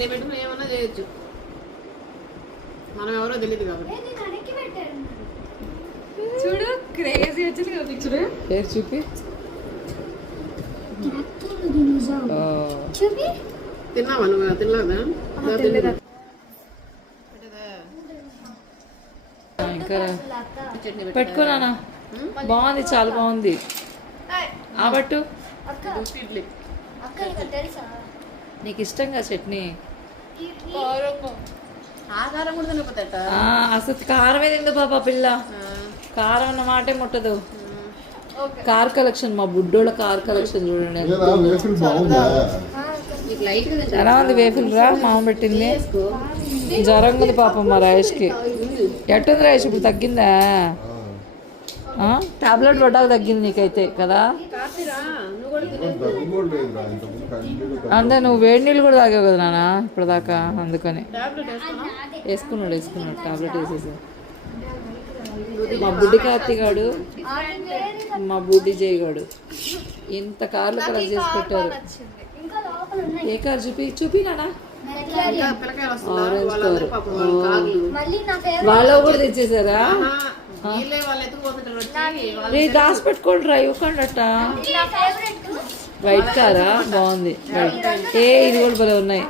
నీ పెట్టుకుని ఏమన్నా చేయొచ్చు, మనం ఎవరో తెలియదు కాబట్టి. చూడు క్రేజీ వచ్చింది కదా పిక్చర్. పేరు చూపి తిన్నావా నువ్వు? తినలేదా? ఇంకా పెట్టుకున్నానా? బాగుంది, చాలా బాగుంది. ఆబట్టు నీకు ఇష్టంగా చట్నీ? ఆకారం కూడా తినకపోతే అసలు కారం ఏది బాబా పిల్ల, కారం అన్న మాటే ముట్టదు. కార్ కలెక్షన్, మా బుడ్డోళ్ళ కార్ కలెక్షన్ చూడండి ఎలా ఉంది. వేఫిల్ రా మామ పెట్టింది. జ్వరం ఉంది పాపం మా రాయేష్కి. ఎట్టుంది రాయేష్, ఇప్పుడు తగ్గిందా? టాబ్లెట్ పడ్డాక తగ్గింది నీకైతే కదా. అంటే నువ్వు వేడి నీళ్ళు కూడా తాగావు కదా నాన్న ఇప్పుడు దాకా, అందుకని వేసుకున్నాడు టాబ్లెట్ వేసేసి. మా బుడ్డి కార్తీగాడు, మా బుడ్డి జయగాడు ఇంత కార్లు కలెక్ట్ చేసి పెట్టారు. ఏ కార్ చూపి నానా? Orange car. వాళ్ళు కూడా తెచ్చేసారా? దాచి పెట్టుకోండి రా, ఇవ్వకండి అట్ట. వైట్ కారా? బాగుంది. ఇది కూడా భలే ఉన్నాయి.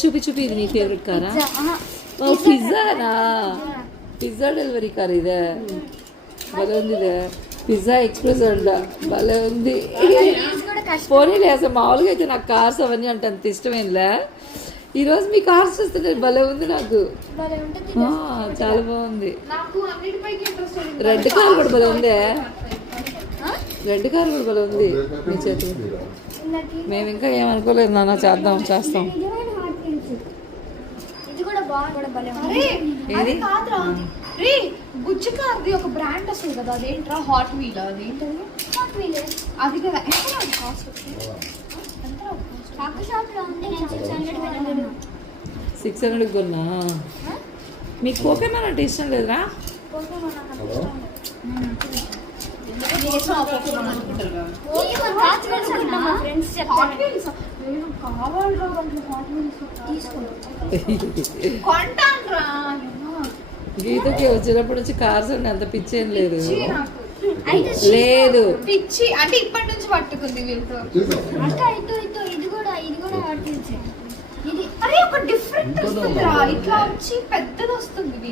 చూపి ఇది నీ ఫేవరెట్ కారా? పిజ్జానా? పిజ్జా డెలివరీ కార్ ఇదే, భలే ఉంది. ఇదే పిజ్జా ఎక్స్ప్రెస్ అంట, భలే ఉంది. పోనీలే, అసలు మామూలుగా అయితే నాకు కార్స్ అవన్నీ అంటే అంత ఇష్టమేంలే. ఈరోజు మీ కార్స్ చూస్తుంటే భలే ఉంది నాకు, చాలా బాగుంది. రెడ్ కార్ కూడా భలే ఉంది. రెడ్ కార్ కూడా భలే ఉంది మీ చేతిలో. మేము ఇంకా ఏమనుకోలేదు నాన్న, చేస్తాం. ఏది గుచ్చి కార్ది ఒక బ్రాండ్ వస్తుంది కదా, అదేంట్రా? Hot wheel. అదేంటది? అది కదా. కాస్ట్ 600 కొన్నా. మీకు పోకేమాన్ అంటే ఇష్టం లేదురా? గీతకి వచ్చినప్పటి నుంచి కార్స్ ఉండి అంత పిచ్చి ఏం లేదు. లేదు పిచ్చి అంటే ఇప్పటి నుంచి పట్టుకుంది వీళ్ళతో. ఇది అరే ఒక డిఫరెంట్ వస్తుంది, ఇట్లా వచ్చి పెద్దది వస్తుంది.